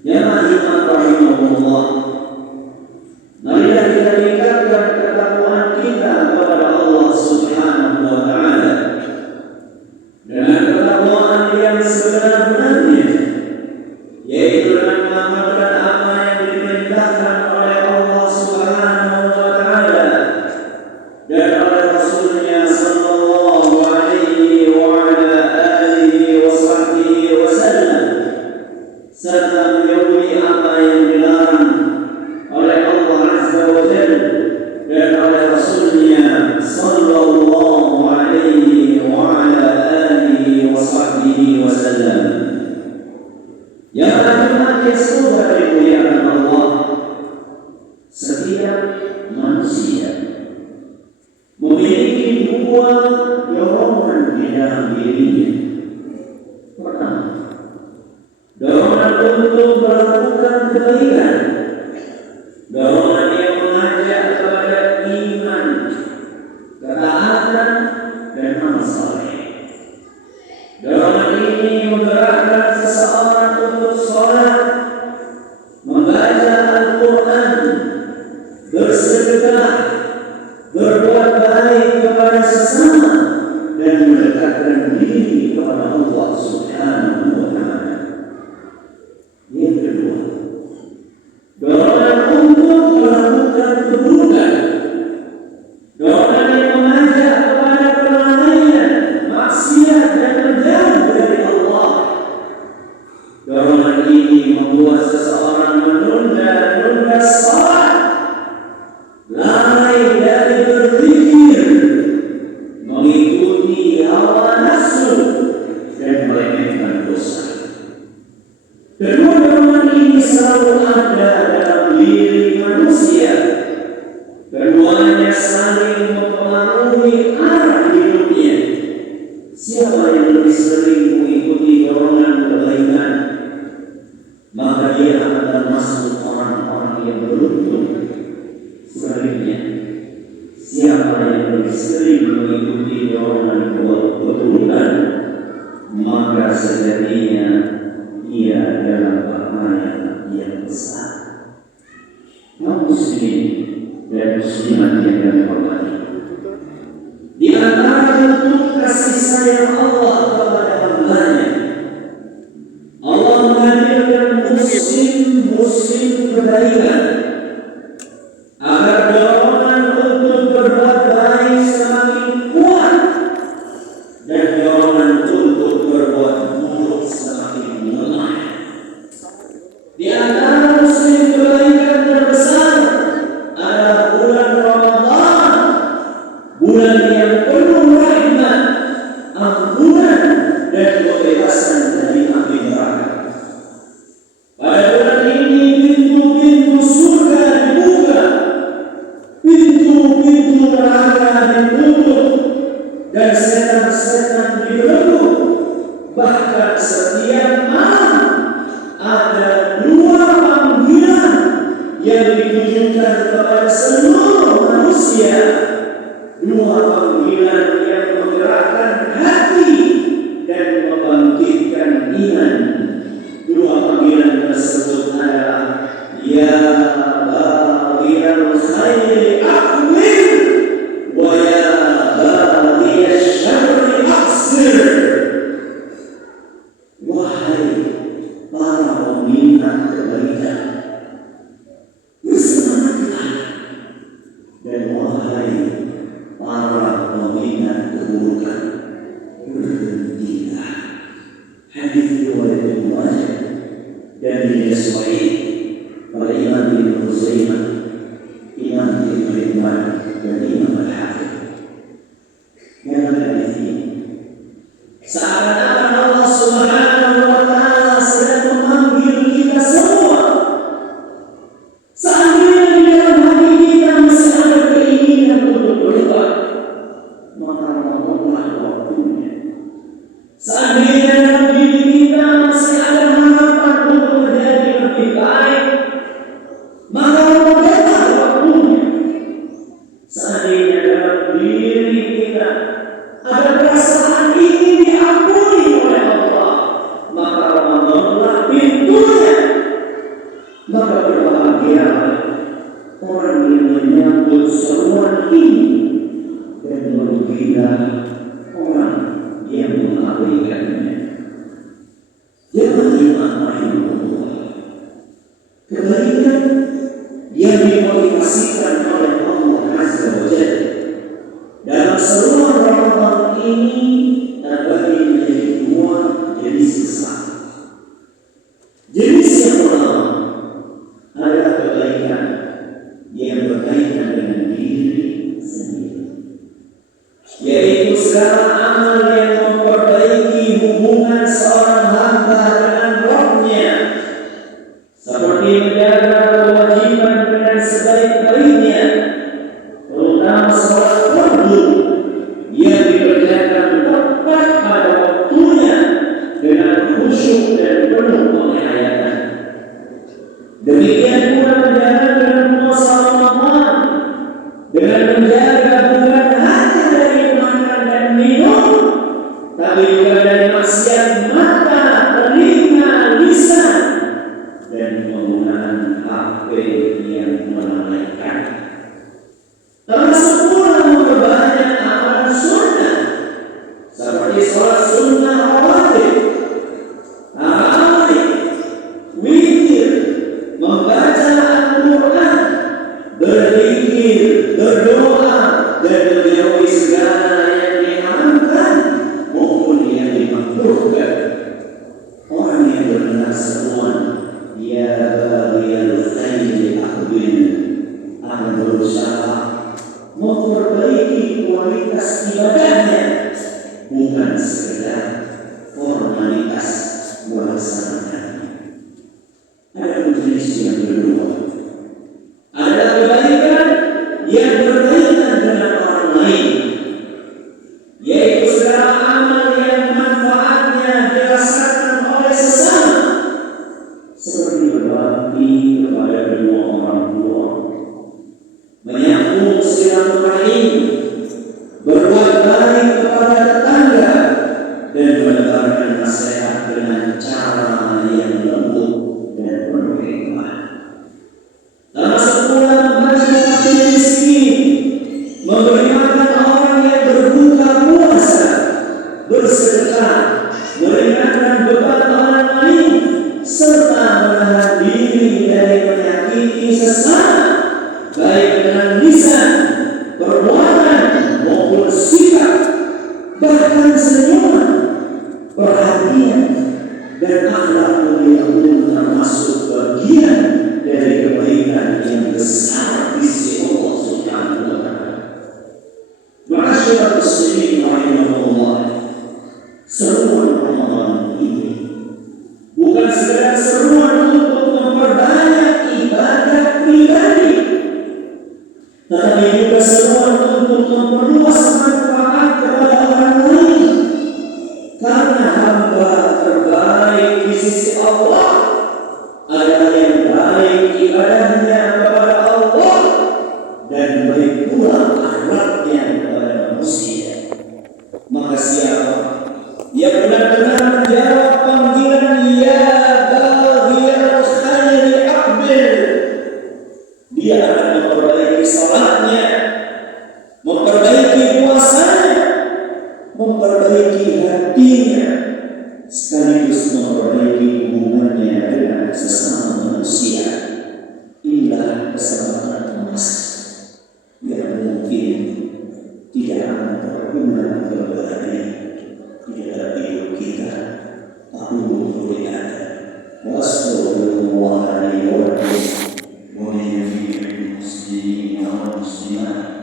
Jamaah rahimahullah, marilah kita tingkatkan ketakwaan kita kepada Allah Subhanahu wa Ta'ala dengan ketakwaan yang sebenar-benarnya, yaitu dengan mengamalkan apa yang diperintahkan oleh Allah Subhanahu wa Ta'ala dan oleh Rasulnya sallallahu alaihi wa ala alihi wa sahbihi wa sallam, serta menjauhi apa yang dilarang oleh Allah Azza wa Jalla dan oleh Rasulnya sallallahu alaihi wa ala alihi wa sahbihi wa sallam. Yang akan semoga dimuliakan Allah, setiap manusia memiliki dua dorongan di dalam dirinya. Pertama, dorongan untuk melakukan kebaikan, dorongan yang mengajak kepada iman, ketaatan, dan amal saleh. Dorongan ini menggerakkan seseorang untuk sholat, membaca Al-Quran, bersedekah, berbuat baik kepada sesama, dan mendekatkan diri kepada Allah Subhanahu wa Ta'ala. Yang kedua, dorongan untuk melakukan keburukan, dorongan yang mengajak kepada kelalaian, maksiat, dan menjauh dari Allah. Dorongan ini membuat seseorang menunda salat, lalai dari berzikir, mengikuti hawa nafsu, dan meremehkan dosa. Kedua dorongan ini selalu ada dalam diri manusia. Keduanya saling mempengaruhi arah hidupnya. Siapa yang lebih sering mengikuti dorongan kebaikan, maka dia akan termasuk orang-orang yang beruntung. Sebaliknya, siapa yang lebih sering mengikuti dorongan keburukan, maka sejatinya ia dalam bahaya yang besar. Kaum muslimin dan muslimat yang dihormati, di antara bentuk kasih sayang Allah kepada hamba-Nya, Allah menghadirkan musim kebaikan agar dorongan untuk berbuat baik semakin kuat dan dorongan untuk berbuat buruk semakin lemah. Di antara musim kebaikan terbesar adalah bulan Ramadan, bulan yang penuh rahmat, ampunan, dan kebebasan dari api neraka. Pada bulan ini pintu-pintu surga dibuka, pintu-pintu neraka ditutup, dan setan-setan dibelenggu. Bahkan setiap malam ada dua panggilan yang ditujukan kepada seluruh manusia. Dua panggilan yang menggerakkan hati dan membangkitkan iman. Dua panggilan tersebut adalah ya baghiyal khairi aqbil wa ya baghiyasy syarri aqsir. Wahai para peminat kebaikan, bersemangatlah, dan wahai para peminat keburukan, berhentilah. Hadis riwayat Ibnu Majah dan disahihkan oleh Imam Ibnu Huzaimah, Imam Ibnu Hibban, dan Imam Al-Hakim. Yang hadis ini seakan-akan Allah Subhanahu wa Ta'ala sedang memanggil kita semua. Seandainya di dalam hati kita masih ada keinginan untuk berubah, maka Ramadanlah waktunya. Seandainya dalam diri kita masih ada harapan untuk menjadi lebih Maka berbahagialah orang yang menyambut seruan ini, dan merugilah orang yang mengabaikannya. Jemaah rahimahullah, kebaikan yang dimotivasikan oleh Allah Azza wa Jalla dalam seluruh Ramadan ini terbagi menjadi dua jenis besar. Jenis yang pertama adalah kebaikan yang berkaitan dengan diri sendiri, yaitu segala amal yang memperbaiki hubungan seorang hamba dengan Rabb-Nya, seperti menjaga kewajiban dengan sebaik-baiknya, terutama sholat fardu yang dikerjakan tepat pada waktunya dengan khusyuk dan penuh penghayatan. Demikian pula menjalankan puasa Ramadan dengan menjaga bukan hanya dari makan dan minum, tapi juga dari maksiat mata, telinga, lisan, dan penggunaan HP yang melalaikan. Termasuk pula memperbanyak amalan sunnah seperti sholat sunnah rawatib, tarawih, witir, membaca Al-Quran, berzikir, berdoa, dan menjauhi segala yang diharamkan maupun yang dimakruhkan. Orang yang benar seruan, ya baghiyal khairi aqbil, akan berusaha memperbaiki kualitas ibadahnya, bukan sekedar formalitas melaksanakannya. Ada jenis yang kedua, ada kebaikan yang berkaitan dengan orang lain, yaitu segala amal yang manfaatnya dirasakan oleh sesama, seperti berbakti kepada kedua orang tua, menyambung silaturahim, berbuat baik kepada tetangga, dan menebarkan nasihat dengan cara yang lembut dan penuh hikmah. Termasuk pula membagi hati miskin, memberi makan orang yang berbuka puasa, bersedekah, meringankan beban orang lain, serta menahan diri dari menyakiti sesama, baik dengan lisan, perbuatan, maupun sikap, bahkan senyuman, perhatian, dan akhlak mulia pun termasuk bagian dari kebaikan yang besar di sisi Allah Subhanahu wa Ta'ala. Ma'asyiral muslimin rahimahullah, seruan Ramadan ini bukan sekedar seruan untuk memperbanyak ibadah pribadi, tetapi juga seruan untuk memperluas manfaat kepada orang lain, karena hamba terbaik di sisi Allah adalah yang baik ibadahnya kepada Allah dan baik pula akhlaknya kepada manusia. Maka siapa yang benar-benar menjawab panggilan ya baghiyal khairi aqbil, dia akan memperbaiki salatnya, memperbaiki puasanya, memperbaiki hatinya, sekaligus memperbaiki hubungannya dengan sesama manusia. Inilah kesempatan emas yang mungkin tidak akan terulang kembali di dalam hidup kita. Aku berdoa wa astagfirullah li wa lakum wa li jami'il muslimin wal muslimat